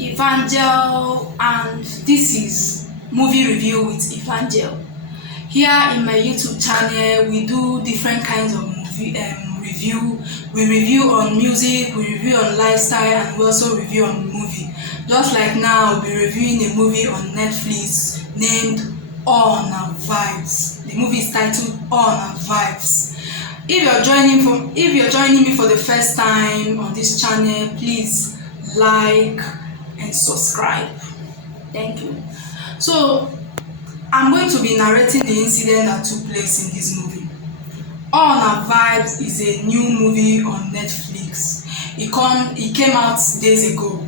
Evangel, and this is movie review with Evangel. Here in my YouTube channel, we do different kinds of movie review. We review on music, we review on lifestyle, and we also review on movie. Just like now, we'll be reviewing a movie on Netflix named On and Vibes. The movie is titled On and Vibes. If you're joining me for the first time on this channel, please like and subscribe. Thank you. So I'm going to be narrating the incident that took place in this movie. On and Vibes is a new movie on Netflix. It came out days ago.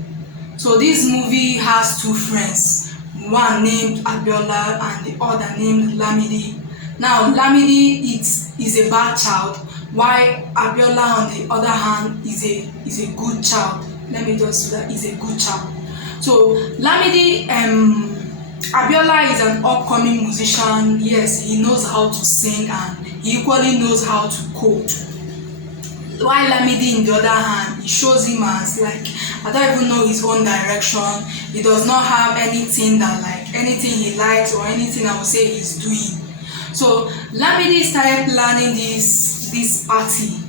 So this movie has two friends, one named Abiola and the other named Lamidi. Now Lamidi is a bad child, while Abiola on the other hand is a good child. Let me just say that is a good child. So Lamidi, Abiola is an upcoming musician. Yes, he knows how to sing and he equally knows how to code. While Lamidi, in the other hand, he shows him as like, I don't even know his own direction. He does not have anything he likes or anything I would say he's doing. So Lamidi started planning this party,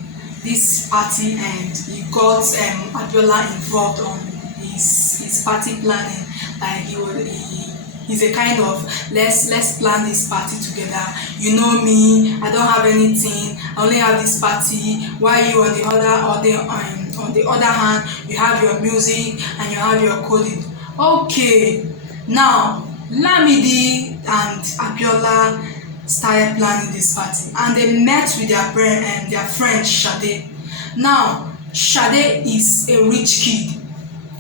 and he got Abiola involved on his party planning. Like he's a kind of let's plan this party together. You know me, I don't have anything. I only have this party. While you on the other hand, you have your music and you have your coding. Okay, now Lamidi and Abiola started planning this party, and they met with their friend Shade. Now Shade is a rich kid,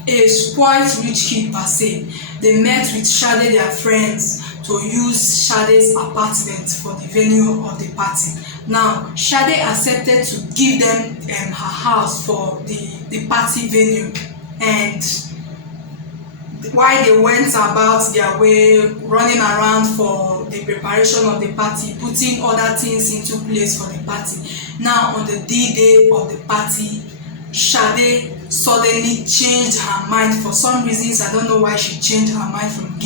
a spoiled rich kid per se. They met with Shade, their friends, to use Shade's apartment for the venue of the party. Now Shade accepted to give them her house for the party venue, and while they went about their way, running around for the preparation of the party, putting other things into place for the party. Now on the D-Day of the party, Shade suddenly changed her mind for some reasons. I don't know why she changed her mind from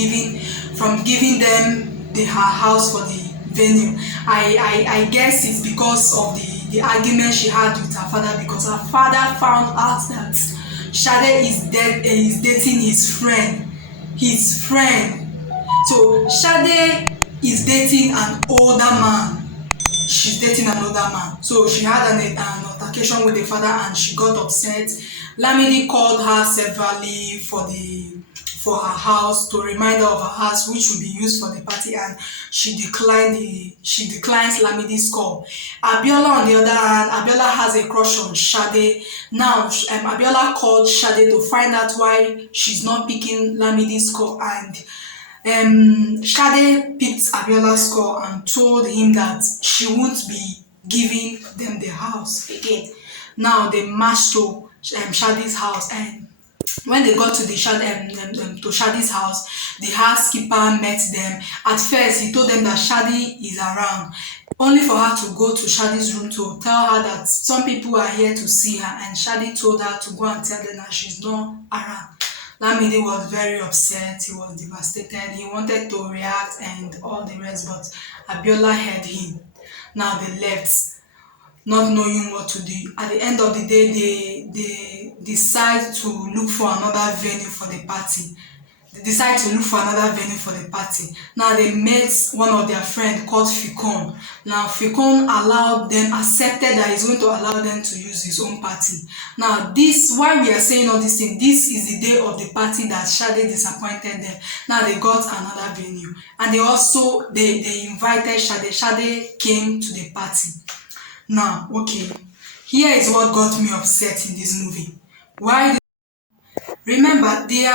giving them her house for the venue. I guess it's because of the argument she had with her father, because her father found out that Shade is dating his friend. So Shade is dating an older man. She's dating an older man. So she had an altercation with the father and she got upset. Lamidi called her severally for her house, to remind her of her house which would be used for the party, and she declines Lamidi's call. Abiola on the other hand, Abiola has a crush on Shade. Now Abiola called Shade to find out why she's not picking Lamidi's call, and Shade picked Abiola's call and told him that she won't be giving them the house again. Now they marched to Shade's house, and when they got to Shade's house, the housekeeper met them. At first, he told them that Shade is around, only for her to go to Shade's room to tell her that some people are here to see her, and Shade told her to go and tell them that she's not around. Lamidi was very upset, he was devastated, he wanted to react and all the rest, but Abiola heard him. Now they left, not knowing what to do. At the end of the day, they decide to look for another venue for the party. Now they met one of their friends called Fikon. Now Fikon accepted that he's going to allow them to use his own party. Now why we are saying all these things, this is the day of the party that Shade disappointed them. Now they got another venue, and they invited Shade. Shade came to the party. Now, okay, here is what got me upset in this movie. Remember, they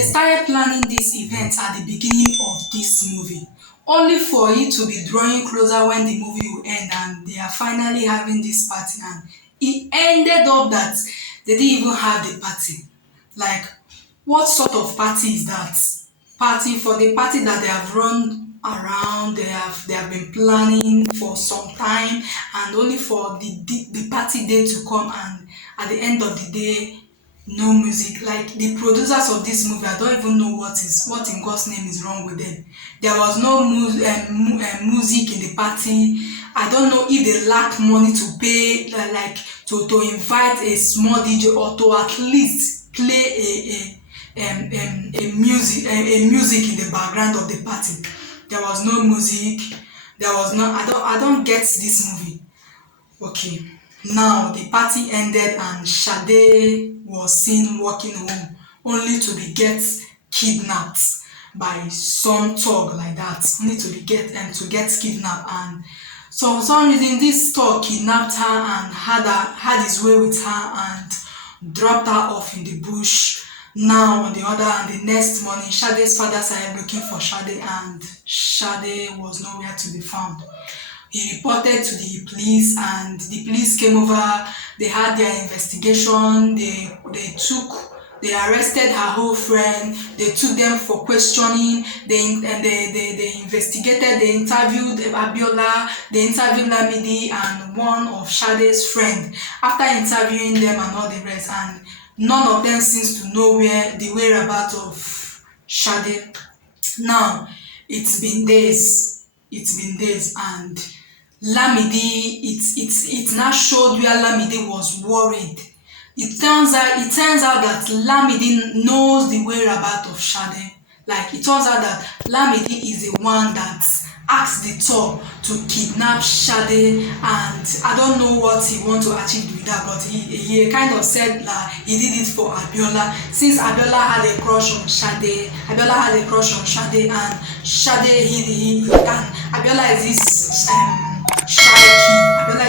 started planning this event at the beginning of this movie, only for it to be drawing closer when the movie will end, and they are finally having this party, and it ended up that they didn't even have the party. Like, what sort of party is that? For the party that they have run around, they have been planning for some time, and only for the party day to come, and at the end of the day no music. Like the producers of this movie, I don't even know what in God's name is wrong with them. There was no music in the party. I don't know if they lack money to pay, like to invite a small DJ, or to at least play a music in the background of the party. There was no music. There was no. I don't get this movie. Okay, now the party ended and Sade was seen walking home, only to be get kidnapped by some thug like that. Only to get kidnapped, and so for some reason this thug kidnapped her and had his way with her and dropped her off in the bush. Now on the other hand, the next morning, Sade's father started looking for Sade, and Sade was nowhere to be found. He reported to the police, and the police came over. They had their investigation. They arrested her whole friend. They took them for questioning. They investigated. They interviewed Abiola. They interviewed Lamidi and one of Sade's friend. After interviewing them and all the rest, and none of them seems to know where the whereabouts of Sade. Now it's been days. And Lamidi, it now showed where Lamidi was worried. It turns out that Lamidi knows the whereabouts of Sade. Like, it turns out that Lamidi is the one that asked the Thor to kidnap Sade, and I don't know what he wants to achieve with that, but he kind of said that he did it for Abiola, since Abiola had a crush on Sade. And Sade, and Abiola is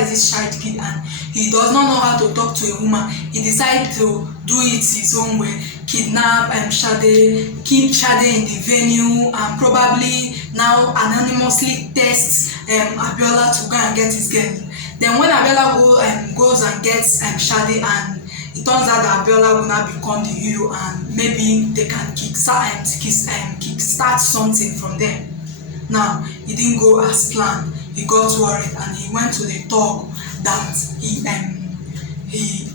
this shy kid, and he does not know how to talk to a woman. He decided to do it his own way, kidnap Sade, keep Sade in the venue, and probably now anonymously test Abiola to go and get his girl. Then when Abiola goes and gets Sade, and it turns out that Abiola will now become the hero, and maybe they can kickstart something from there. Now, it didn't go as planned. He got worried and he went to the thug that he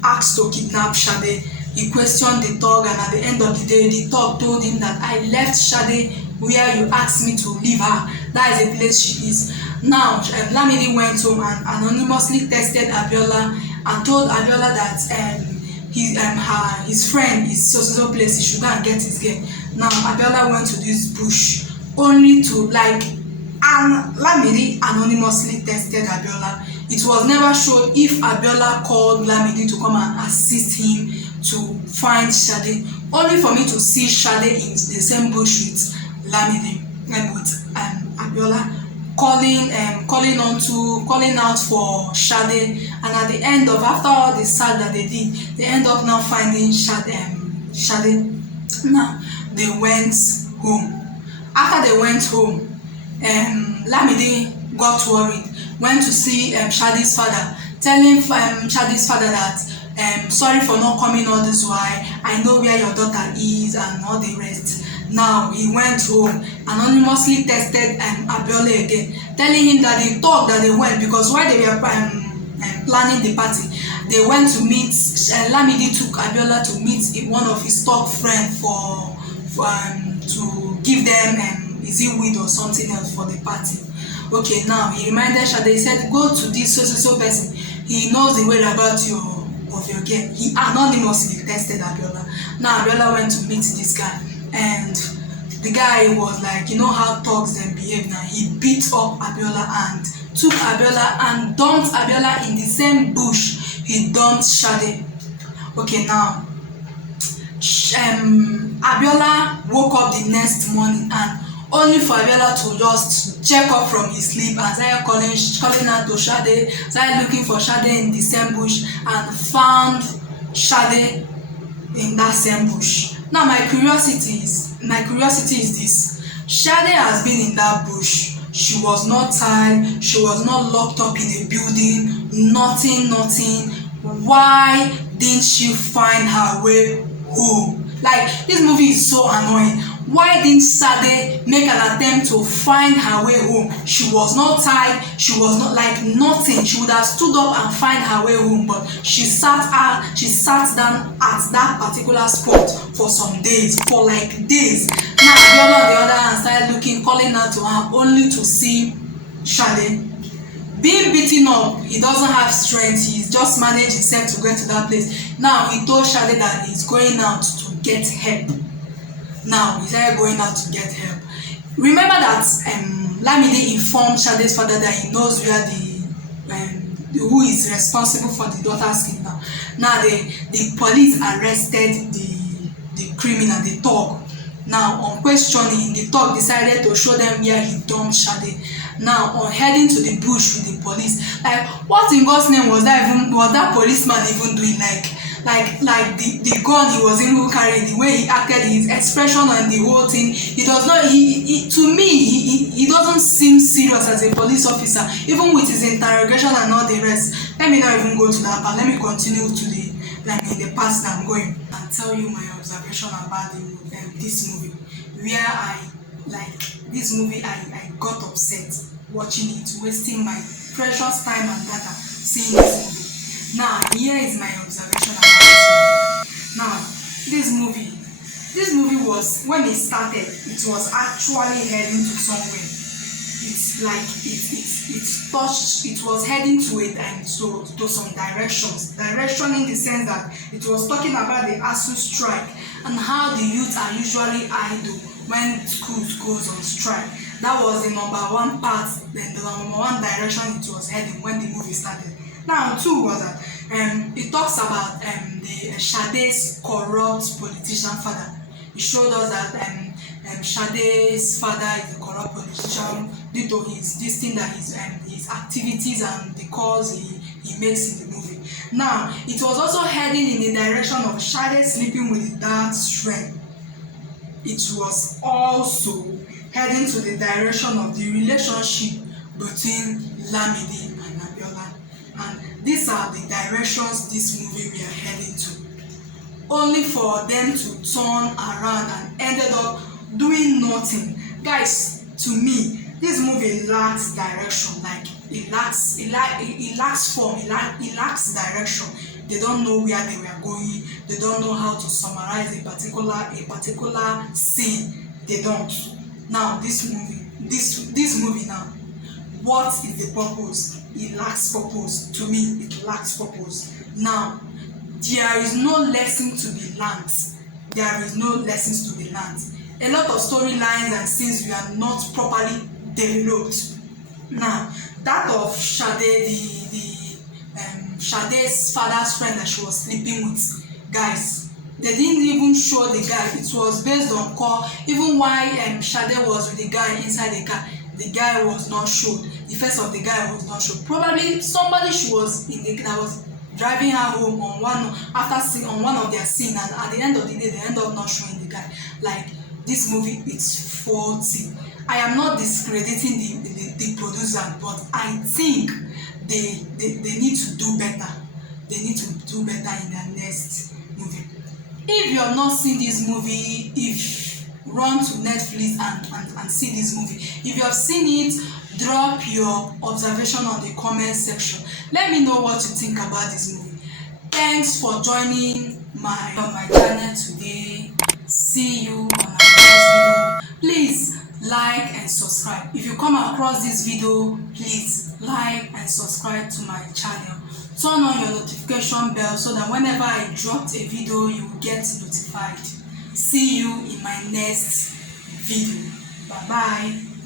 asked to kidnap Sade. He questioned the thug, and at the end of the day, the thug told him that I left Sade where you asked me to leave her. That is the place she is. Now, Lamidi went home and anonymously tested Abiola and told Abiola that his friend is so place, he should go and get his girl. Now, Abiola went to this bush only to and Lamidi anonymously tested Abiola. It was never shown if Abiola called Lamidi to come and assist him to find Sade, only for me to see Sade in the same bush with Lamidi and with Abiola calling out for Sade, and at the end of, after all the search that they did, they end up now finding Sade. Now they went home. After they went home, Lamidi got worried, went to see Sade's father, telling Sade's father that sorry for not coming all this while, I know where your daughter is and all the rest. Now he went home, anonymously tested Abiola again, telling him that they thought that they went, because while they were planning the party, they went to meet, Lamidi took Abiola to meet one of his top friends to give them is it weed or something else for the party. Okay, now he reminded Sade, he said, go to this so person, he knows the whereabouts of your girl. He anonymously tested Abiola. Now Abiola went to meet this guy, and the guy was like, you know how thugs then behave now. He beat up Abiola and took Abiola and dumped Abiola in the same bush he dumped Sade. Okay, now Abiola woke up the next morning, and only for Abiola to just check up from his sleep and started calling out to Sade, started looking for Sade in the same bush, and found Sade in that same bush. Now my curiosity is this: Sade has been in that bush. She was not tied, she was not locked up in a building, nothing. Why didn't she find her way home? Like, this movie is so annoying. Why didn't Sade make an attempt to find her way home? She was not tired, she was not like nothing. She would have stood up and find her way home, but she sat down at that particular spot for some days, for like days. Now Abiola on the other hand started looking, calling out to her, only to see Sade being beaten up. He doesn't have strength, he's just managed himself to get to that place. Now he told Sade that he's going out to get help. Now he started going out to get help. Remember that Lamide informed Sade's father that he knows where who is responsible for the daughter's kidnap. Now the police arrested the criminal, the thug. Now on questioning, the thug decided to show them where he dumped Sade. Now on heading to the bush with the police, like what in God's name was that policeman even doing? Like the gun he was even carrying, the way he acted, his expression and the whole thing, he does not to me he doesn't seem serious as a police officer, even with his interrogation and all the rest. Let me not even go to that part. Let me continue to the past I'm going and tell you my observation about this movie, where I got upset watching it, wasting my precious time and data seeing this movie. Now, here is my observation about this movie. Now, this movie was, when it started, it was actually heading to somewhere. It's like it was heading to it and to some direction in the sense that it was talking about the ASU strike and how the youth are usually idle when schools goes on strike. That was the number one part, then the number one direction it was heading when the movie started. Now, two was that it talks about the Sade's corrupt politician father. It showed us that Sade's father is a corrupt politician due to his activities and the calls he makes in the movie. Now, it was also heading in the direction of Sade sleeping with his dad's friend. It was also heading to the direction of the relationship between Lamide and Abiola. And these are the directions this movie we are heading to. Only for them to turn around and ended up doing nothing. Guys, to me, this movie lacks direction. Like it lacks form, it lacks direction. They don't know where they were going, they don't know how to summarize a particular scene. They don't. Now this movie now, what is the purpose? It lacks purpose. To me, it lacks purpose. Now, there is no lesson to be learned. There is no lessons to be learned. A lot of storylines and scenes were not properly developed. Now, that of Sade, Sade's father's friend that she was sleeping with, guys, they didn't even show the guy. It was based on call. Even while Sade was with the guy inside the car, the guy was not showed. The face of the guy was not showed. Probably somebody she was in the that was driving her home on one of their scene, and at the end of the day, they end up not showing the guy. Like, this movie, it's faulty. I am not discrediting the producer, but I think they need to do better. They need to do better in their next movie. If you have not seen this movie, run to Netflix and see this movie. If you have seen it, drop your observation on the comment section. Let me know what you think about this movie. Thanks for joining my channel today. See you on my next video. Please like and subscribe. If you come across this video, please like and subscribe to my channel. Turn on your notification bell so that whenever I drop a video, you will get notified. See you in my next video. Bye bye.